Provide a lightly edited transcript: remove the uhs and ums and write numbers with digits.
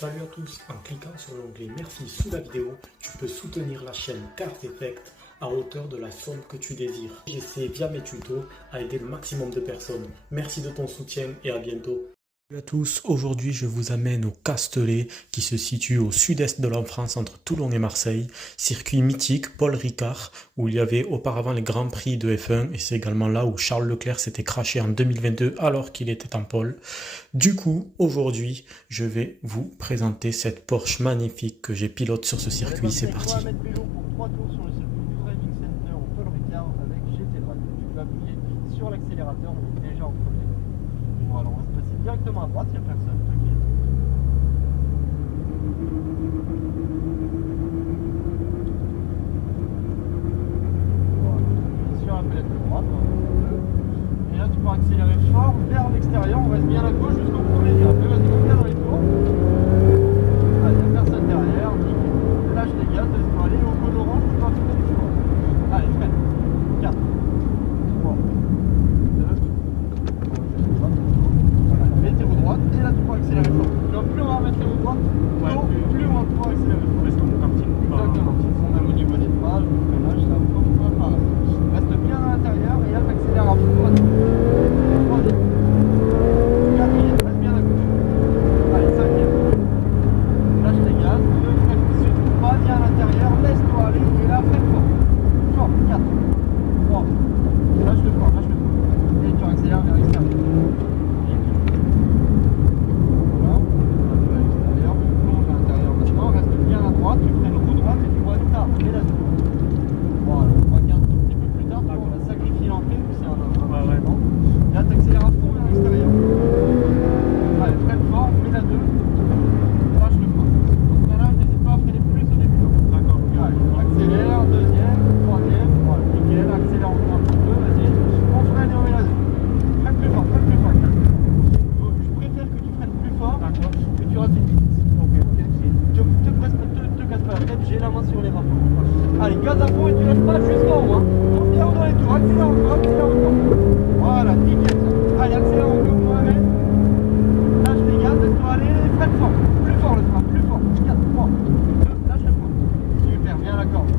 Salut à tous, en cliquant sur l'onglet Merci sous la vidéo, tu peux soutenir la chaîne Cars Effect à hauteur de la somme que tu désires. J'essaie via mes tutos à aider le maximum de personnes. Merci de ton soutien et à bientôt. Salut à tous, aujourd'hui je vous amène au Castellet qui se situe au sud-est de la France entre Toulon et Marseille. Circuit mythique Paul Ricard où il y avait auparavant les grands prix de F1 et c'est également là où Charles Leclerc s'était crashé en 2022 alors qu'il était en pole. Du coup, aujourd'hui, je vais vous présenter cette Porsche magnifique que j'ai pilote sur ce circuit. C'est parti. On va mettre vélo pour 3 tours sur le circuit du Driving Center au Paul Ricard avec GT Drive. Tu peux appuyer sur l'accélérateur, on est déjà en premier. Voilà, on va se passer directement à droite, il n'y a personne, t'inquiète. Voilà, sur la palette de droite. Et là, tu peux accélérer fort vers l'extérieur, on reste bien à gauche jusqu'au premier virage. Vas-y, on bien dans les tours. Ah, il n'y a personne derrière, nickel. Lâche les gaz, laisse-toi aller. Au col orange, tu vas freiner du fort. Allez, freine. 4, 3, 2, voilà, mets tes roues droites et là tu peux accélérer fort. Donc plus on va mettre les roues droites, plus on va pouvoir accélérer fort. Exactement. Ils font même au niveau des phases, du freinage, ça va pas pareil. Reste bien à l'intérieur et là tu accélères à fond. Troisième. Quatrième, reste bien à gauche. Allez, cinquième. Lâche les gaz, ne freine surtout pas, viens à l'intérieur, laisse-toi aller et là freine fort. Fort, 4, 3, lâche le fort. Et tu accélères vers l'extérieur. Voilà, on va à l'extérieur, tu plonges à l'intérieur maintenant, reste bien à droite, tu freines roue droite et tu vois tard, et là voilà, on va garder un tout petit peu plus tard, on a sacrifié l'entrée, c'est un vraiment. Et là tu accélères à fond vers l'extérieur. Allez, freine fort, mets la 2, lâche le frein. Donc là, n'hésite pas à freiner plus au début. D'accord. Allez, accélère, deuxième, troisième, voilà, nickel, accélère encore un petit peu, vas-y. On freine et on met la 2. Freine plus fort, freine plus fort. Je préfère que tu freines plus fort que tu rates une vitesse. Ok. Te casse pas la tête, j'ai la main sur les rapports. Allez, gaz à fond et tu lâches pas jusqu'en haut. On vient dans les tours, accélère encore. Voilà, nickel ça. Allez, accélère encore, Mohamed. Lâche les gaz, laisse-toi aller, freine fort. Plus fort le frein, plus fort. 4, 3, 2, lâche le frein. Super, viens à la corde.